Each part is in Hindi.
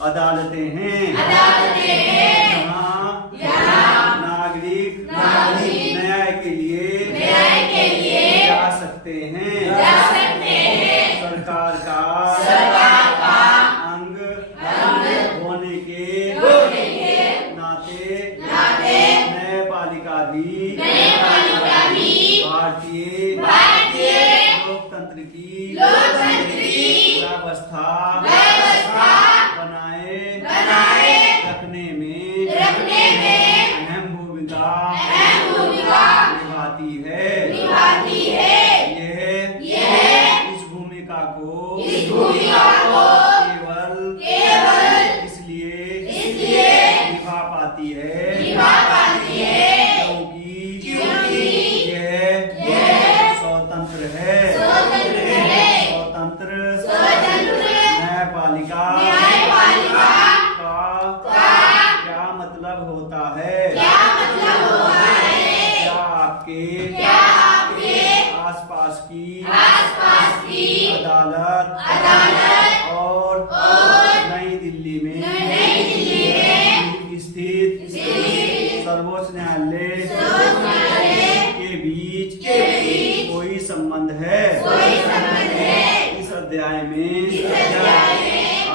अदालतें हैं जहाँ नागरिक न्याय के लिए जा सकते हैं। सरकार का अंग होने के नाते न्यायपालिका भी भारतीय लोकतंत्र की व्यवस्था बनाए रखने में अहम भूमिका निभाती है। यह इस भूमिका को केवल इसलिए निभा पाती है क्योंकि यह स्वतंत्र है। स्वतंत्र न्यायपालिका का क्या मतलब होता है? क्या आपके आसपास की अदालत और नई दिल्ली में स्थित सर्वोच्च न्यायालय के बीच कोई संबंध है? इस अध्याय में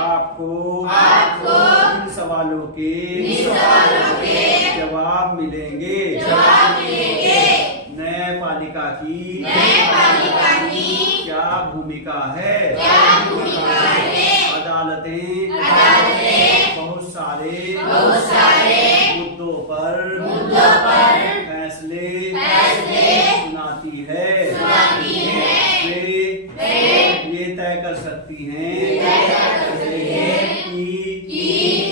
आपको इन सवालों के जवाब मिलेंगे। न्यायपालिका की क्या भूमिका है? अदालतें बहुत सारे मुद्दों पर फैसले सुनाती है। वे ये तय कर सकती हैं कि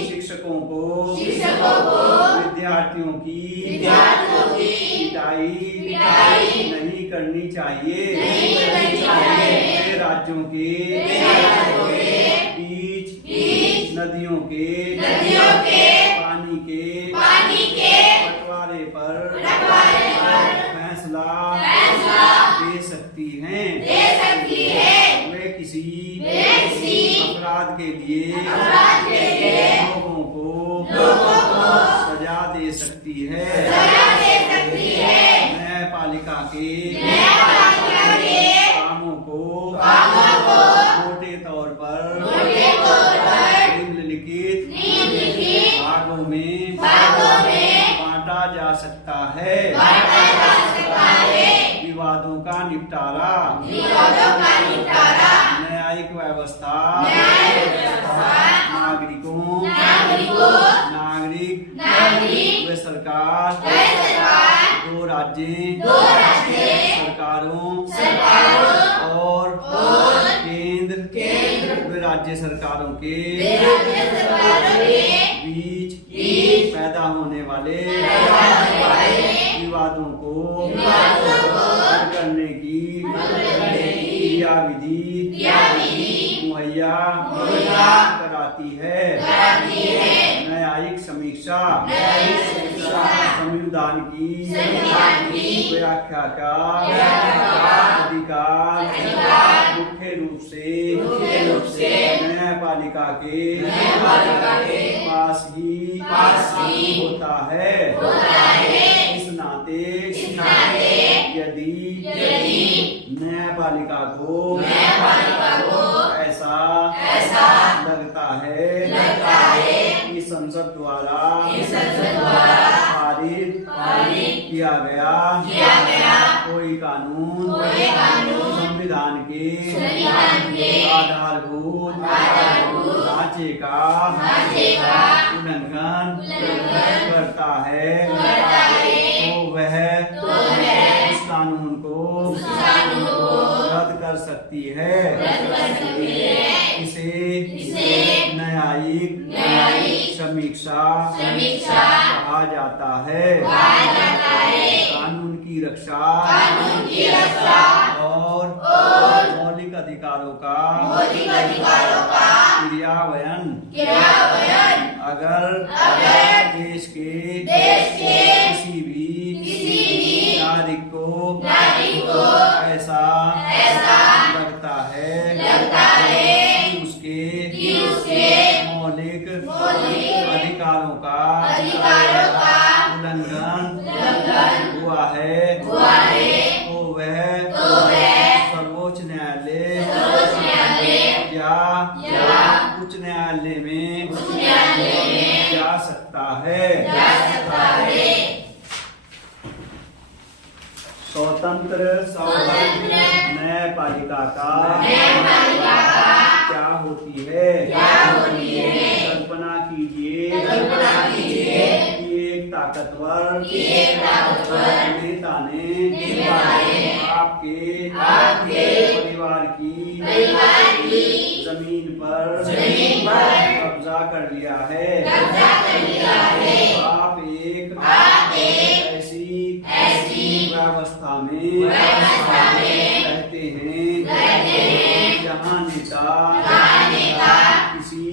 शिक्षकों को विद्यार्थियों की पिटाई नहीं करनी चाहिए। वे राज्यों के बीच नदियों के पानी के बंटवारे पर फैसला दे सकती हैं। वे किसी अपराध के लिए लोगों को सजा दे सकती है। न्यायपालिका के कामों को मोटे तौर पर निम्नलिखित भागों में बांटा जा सकता है। विवादों का निपटारा। न्यायिक व्यवस्था नागरिक व सरकार दो राज्य सरकारों और केंद्र व राज्य सरकारों के बीच पैदा होने वाले विवादों को हल करने की क्रियाविधि मुहैया कराती है। न्यायिक समीक्षा संविधान की व्याख्या का अधिकार मुख्य रूप से न्यायपालिका के पास ही होता है। इस नाते यदि न्यायपालिका को ऐसा लगता है कि संसद द्वारा पारित किया गया कोई कानून संविधान के आधारभूत ढांचे का उल्लंघन करता है तो वह उस कानून को रद्द कर सकती है। इसे न्यायिक समीक्षा कहा जाता है। कानून की रक्षा और मौलिक अधिकारों का क्रियान्वयन अगर देश के किसी भी नागरिक को ऐसा लगता है कि उसके मौलिक उल्लंघन हुआ है तो वह सर्वोच्च न्यायालय या उच्च न्यायालय में जा सकता है। स्वतंत्र न्यायपालिका का क्या होती है? कल्पना कीजिए कि एक ताकतवर नेता ने आपके परिवार की जमीन पर कब्जा कर लिया है। आप एक ऐसी व्यवस्था में रहते हैं जहाँ नेता किसी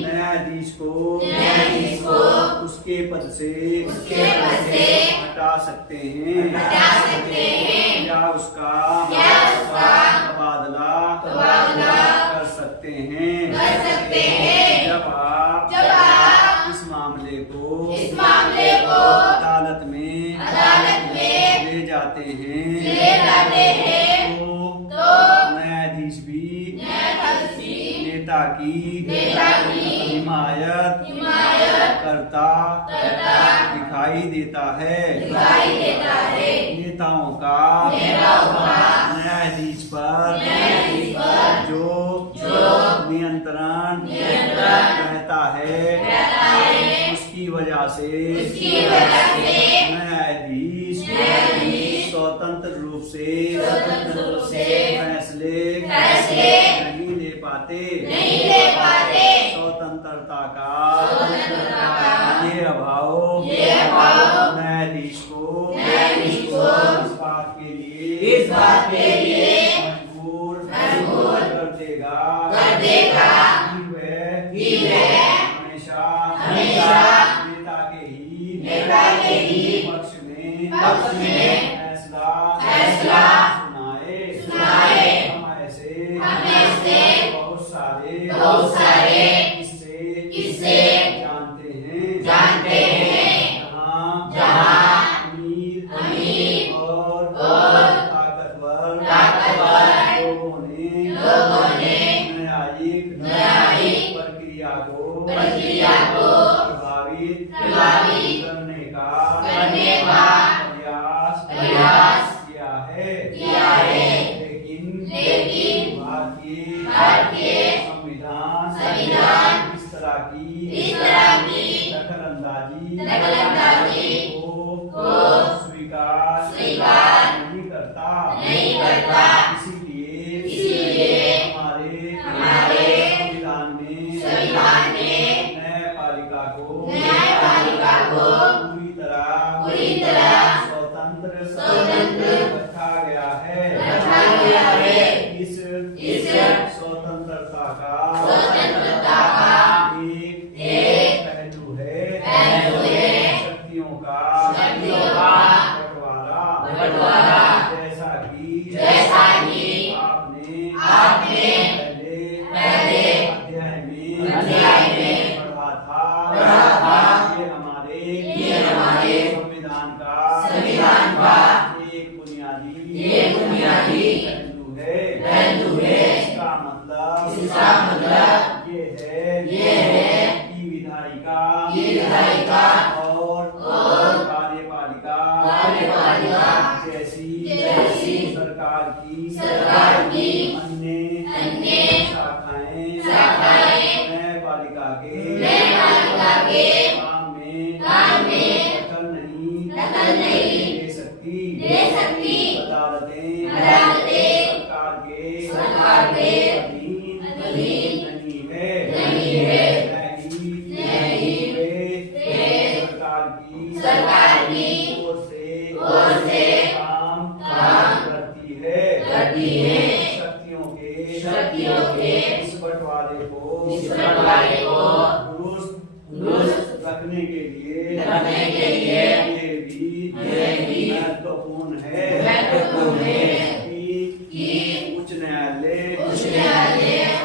न्यायाधीश को उसके पद से हटा सकते हैं या उसका तबादला कर सकते हैं। जब आप इस मामले को अदालत में ले जाते हैं तो न्यायाधीश भी नेता की हिमायत करता दिखाई देता है। नेताओं का न्यायाधीश पर जो नियंत्रण रहता है उसकी वजह से न्यायाधीश स्वतंत्र रूप से फैसले नहीं ले पाते। स्वतंत्रता का ये अभाव न्यायाधीश को इस बात के लिए मजबूर कर देगा कि वह हमेशा नेता के ही पक्ष में फैसला सुनाए। हम ऐसे बहुत सारे किस्से जानते हैं जहाँ अमीर और ताकतवर लोगों ने न्यायिक प्रक्रिया को प्रभावित करने का प्रयास किया है। लेकिन भारतीय संविधान इस तरह की दखलंदाजी को स्वीकार नहीं करता। इसीलिए हमारे संविधान में न्यायपालिका को पूरी तरह स्वतंत्र रखा गया है। इस स्वतंत्रता का एक पहलू है शक्तियों का बंटवारा। जैसा कि आपने पहले अध्याय में पढ़ा था। ये हमारे संविधान का एक बुनियादी पहलू है। इसका मतलब ये है कि विधायिका और कार्यपालिका जैसी सरकार की अन्य शाखाएं न्यायपालिका के काम में दखल नहीं दे सकती। अदालतें सरकार के अधीन नहीं है। सरकार की ओर से काम करती है। शक्तियों के इस बंटवारे को दुरुस्त रखने के लिए ये भी महत्वपूर्ण है कि उच्च न्यायालय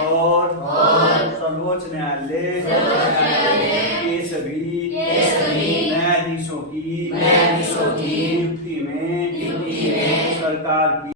और सर्वोच्च न्यायालय के सभी न्यायाधीशों की नियुक्ति में सरकार की